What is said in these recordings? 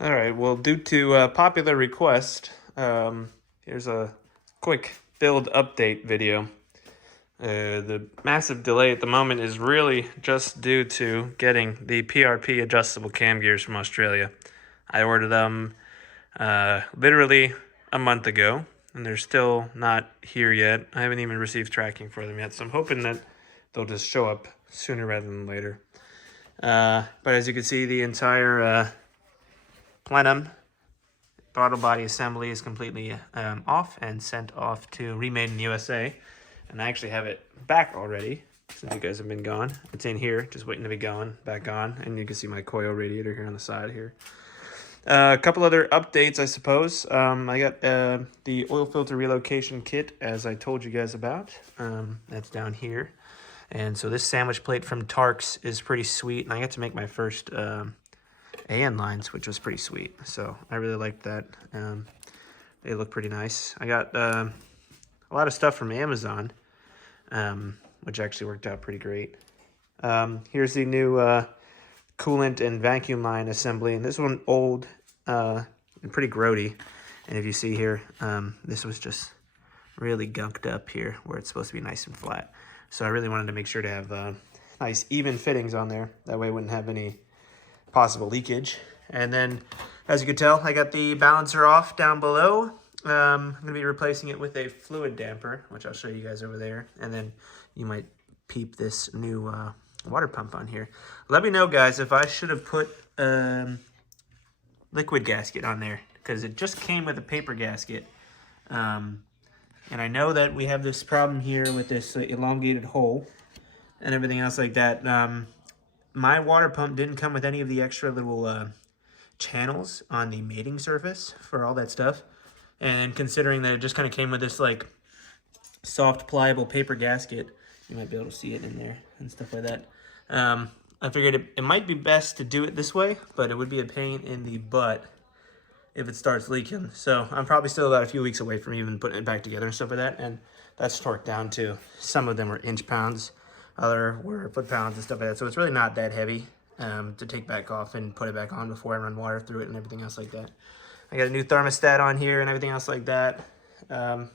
All right, well, due to popular request, here's a quick build update video. The massive delay at the moment is really just due to getting the PRP adjustable cam gears from Australia. I ordered them literally a month ago, and they're still not here yet. I haven't even received tracking for them yet, so I'm hoping that they'll just show up sooner rather than later. But as you can see, the entire plenum throttle body assembly is completely off and sent off to Remade in the USA. And I actually have it back already, since you guys have been gone. It's in here, just waiting to be going, back on. And you can see my coil radiator here on the side here. A couple other updates, I suppose. I got the oil filter relocation kit, as I told you guys about. That's down here. And so this sandwich plate from Tarks is pretty sweet. And I got to make my first AN lines, which was pretty sweet. So I really liked that. They look pretty nice. I got a lot of stuff from Amazon, which actually worked out pretty great. Here's the new coolant and vacuum line assembly. And this one old and pretty grody. And if you see here, this was just really gunked up here where it's supposed to be nice and flat. So I really wanted to make sure to have nice even fittings on there. That way it wouldn't have any possible leakage. And then, as you can tell, I got the balancer off down below. I'm going to be replacing it with a fluid damper, which I'll show you guys over there. And then you might peep this new water pump on here. Let me know, guys, if I should have put liquid gasket on there, because it just came with a paper gasket. And I know that we have this problem here with this elongated hole and everything else like that. My water pump didn't come with any of the extra little channels on the mating surface for all that stuff. And considering that it just kind of came with this like soft, pliable paper gasket, you might be able to see it in there and stuff like that. I figured it might be best to do it this way, but it would be a pain in the butt if it starts leaking. So I'm probably still about a few weeks away from even putting it back together and stuff like that. And that's torqued down to, some of them were inch pounds, other were foot pounds and stuff like that. So it's really not that heavy to take back off and put it back on before I run water through it and everything else like that. I got a new thermostat on here and everything else like that. And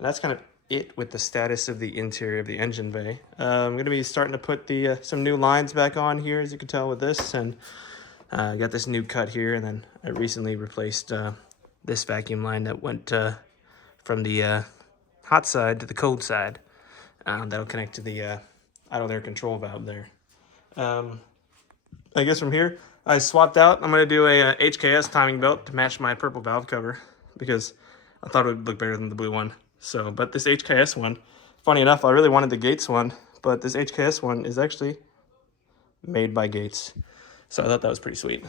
that's kind of it with the status of the interior of the engine bay. I'm going to be starting to put the some new lines back on here, as you can tell with this. And I got this new cut here, and then I recently replaced this vacuum line that went from the hot side to the cold side. That'll connect to the idle air control valve there. I guess from here, I swapped out. I'm going to do a HKS timing belt to match my purple valve cover, because I thought it would look better than the blue one. So, but this HKS one, funny enough, I really wanted the Gates one, but this HKS one is actually made by Gates. So I thought that was pretty sweet.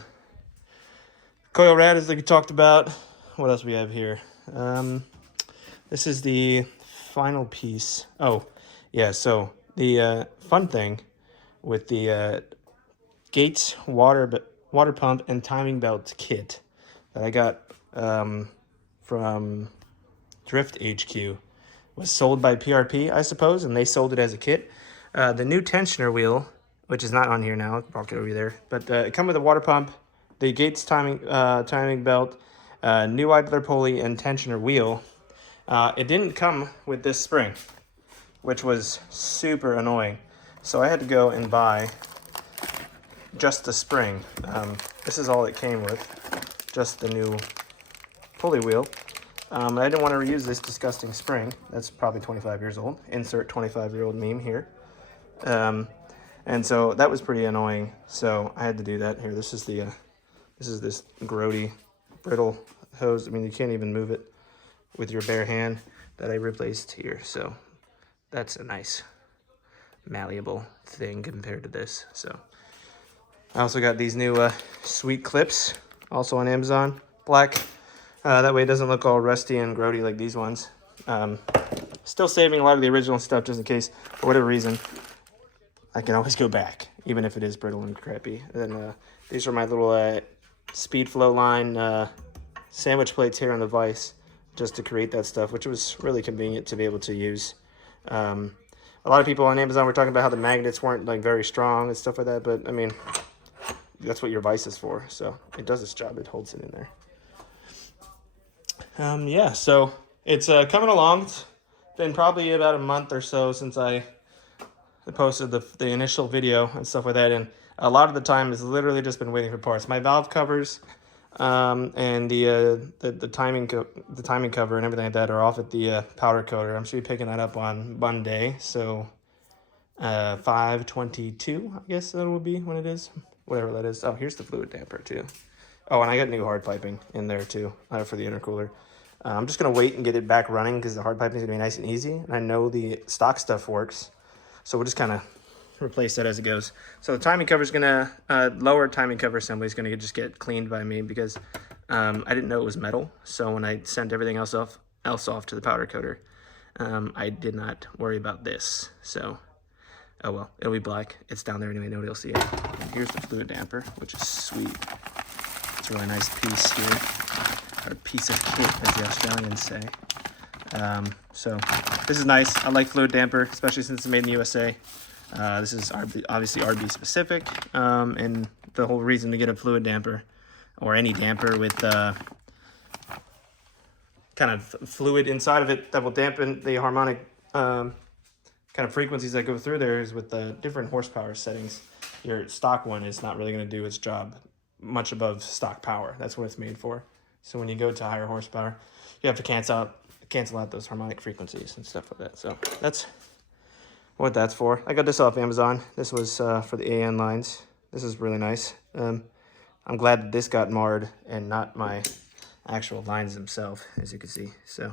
Coil rad, as like we talked about. What else we have here? This is the final piece. Oh, yeah, so the fun thing with the Gates water pump and timing belt kit that I got from Drift HQ was sold by PRP, I suppose, and they sold it as a kit. The new tensioner wheel, which is not on here now, I'll walk it over there, but it come with a water pump, the Gates timing belt, new idler pulley, and tensioner wheel. It didn't come with this spring, which was super annoying. So I had to go and buy just the spring. This is all it came with, just the new pulley wheel. I didn't want to reuse this disgusting spring. That's probably 25 years old. Insert 25-year-old meme here. And so that was pretty annoying. So I had to do that. Here, this is this grody, brittle hose. I mean, you can't even move it with your bare hand that I replaced here. So that's a nice malleable thing compared to this. So I also got these new sweet clips, also on Amazon, black. That way it doesn't look all rusty and grody like these ones. Still saving a lot of the original stuff just in case, for whatever reason, I can always go back, even if it is brittle and crappy. And then these are my little speed flow line sandwich plates here on the vise, just to create that stuff, which was really convenient to be able to use. A lot of people on Amazon were talking about how the magnets weren't like very strong and stuff like that, but I mean, that's what your vise is for. So it does its job. It holds it in there. Yeah, so it's coming along. It's been probably about a month or so since I posted the initial video and stuff like that, and a lot of the time has literally just been waiting for parts. My valve covers and the timing cover and everything like that are off at the powder coater. I'm sure you're picking that up on Monday, so 5/22, I guess that will be when it is, whatever that is. Oh, here's the fluid damper too. Oh, and I got new hard piping in there too for the intercooler. I'm just gonna wait and get it back running because the hard piping is gonna be nice and easy, and I know the stock stuff works, so we'll just kind of replace that as it goes. So the timing cover is gonna lower timing cover assembly is gonna just get cleaned by me because I didn't know it was metal. So when I sent everything else off to the powder coater, I did not worry about this. So oh well, it'll be black. It's down there anyway. Nobody will see it. And here's the fluid damper, which is sweet. It's a really nice piece here, or piece of kit, as the Australians say. So this is nice. I like fluid damper, especially since it's made in the USA. This is obviously RB specific, and the whole reason to get a fluid damper, or any damper with kind of fluid inside of it that will dampen the harmonic kind of frequencies that go through there, is with the different horsepower settings. Your stock one is not really going to do its job much above stock power. That's what it's made for. So when you go to higher horsepower, you have to cancel out those harmonic frequencies and stuff like that. So that's what that's for. I got this off Amazon. This was for the AN lines. This is really nice. I'm glad that this got marred and not my actual lines themselves, as you can see. So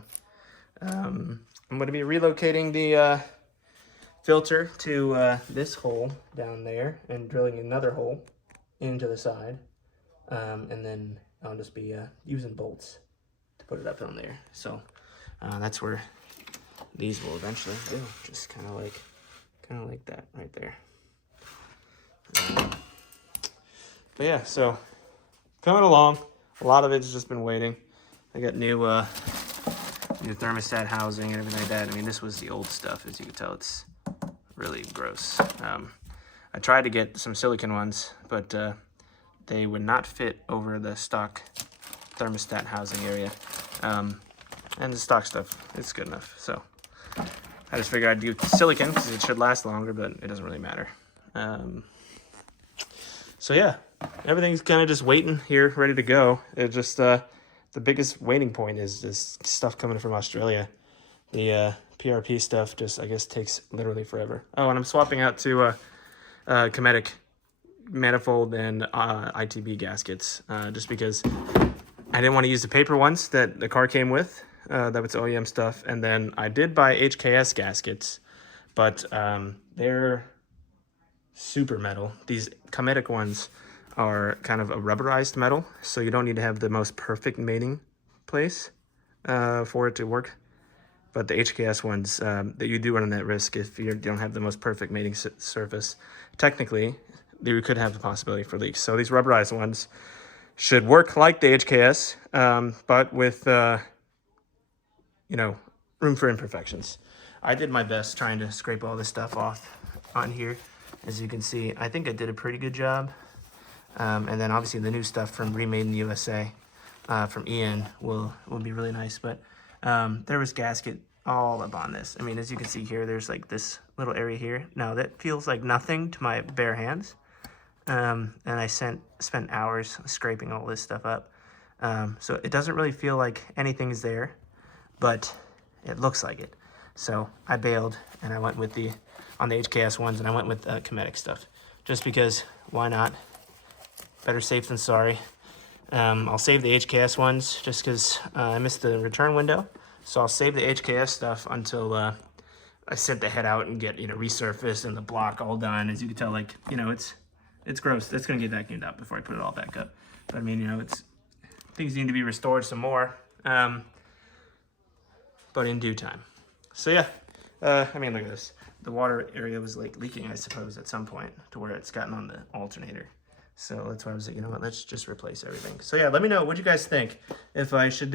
I'm going to be relocating the filter to this hole down there and drilling another hole into the side. And then I'll just be using bolts to put it up on there. So that's where these will eventually go. Just kind of like that right there. But yeah, so coming along. A lot of it's just been waiting. I got new thermostat housing and everything like that. I mean, this was the old stuff. As you can tell, it's really gross. I tried to get some silicone ones, but they would not fit over the stock thermostat housing area. And the stock stuff is good enough. So I just figured I'd do silicone because it should last longer, but it doesn't really matter. So yeah, everything's kind of just waiting here, ready to go. It just the biggest waiting point is this stuff coming from Australia. The PRP stuff just, I guess, takes literally forever. Oh, and I'm swapping out to Cometic manifold and ITB gaskets just because I didn't want to use the paper ones that the car came with. That was OEM stuff. And then I did buy HKS gaskets, but they're super metal. These Cometic ones are kind of a rubberized metal, so you don't need to have the most perfect mating place for it to work. But the HKS ones, that you do run that risk if you don't have the most perfect mating surface. Technically, you could have the possibility for leaks. So these rubberized ones should work like the HKS, but with room for imperfections. I did my best trying to scrape all this stuff off on here. As you can see, I think I did a pretty good job. And then obviously the new stuff from Remade in the USA from Ian will be really nice. But there was gasket all up on this. I mean, as you can see here, there's like this little area here. Now that feels like nothing to my bare hands. And I spent hours scraping all this stuff up. So it doesn't really feel like anything's there, but it looks like it. So I bailed and I went with on the HKS ones, and I went with Cometic stuff. Just because, why not? Better safe than sorry. I'll save the HKS ones just because I missed the return window. So I'll save the HKS stuff until I sent the head out and get, resurfaced and the block all done. As you can tell, it's gross. It's going to get vacuumed up before I put it all back up. But I mean, things need to be restored some more. But in due time. So yeah, I mean, look at this. The water area was like leaking, I suppose, at some point to where it's gotten on the alternator. So that's why I was like, you know what, let's just replace everything. So yeah, let me know what you guys think. If I should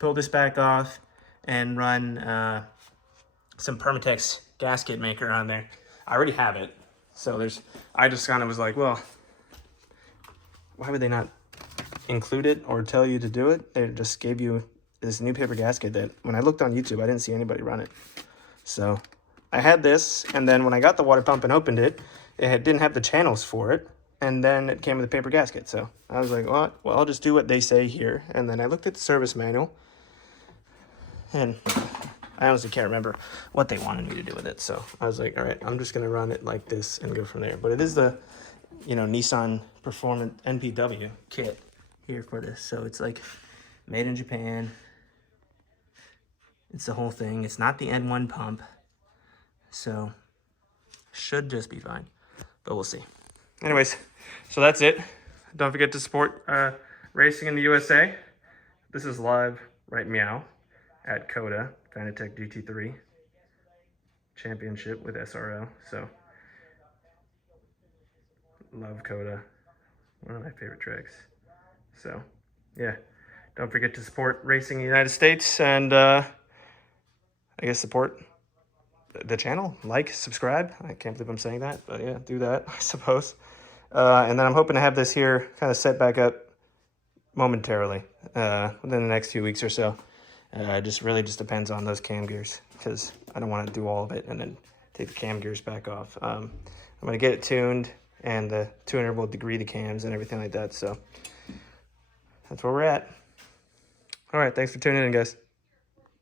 pull this back off and run some Permatex gasket maker on there. I already have it. So I just kind of was like, well, why would they not include it or tell you to do it? They just gave you this new paper gasket that when I looked on YouTube, I didn't see anybody run it. So I had this, and then when I got the water pump and opened it, didn't have the channels for it, and then it came with a paper gasket. So I was like, well, I'll just do what they say here. And then I looked at the service manual, and I honestly can't remember what they wanted me to do with it. So I was like, all right, I'm just going to run it like this and go from there. But it is the, Nissan Performance NPW kit here for this. So it's like made in Japan. It's the whole thing. It's not the N1 pump. So should just be fine, but we'll see. Anyways, so that's it. Don't forget to support racing in the USA. This is live right meow at COTA Fanatec GT3 Championship with SRO. So love COTA, one of my favorite tracks. So yeah, don't forget to support racing in the United States, and I guess support the channel, like, subscribe. I can't believe I'm saying that, but yeah, do that, I suppose. And then I'm hoping to have this here kind of set back up momentarily within the next few weeks or so. It just really depends on those cam gears, because I don't want to do all of it and then take the cam gears back off. I'm going to get it tuned, and the tuner will degree the cams and everything like that. So that's where we're at. All right, thanks for tuning in, guys.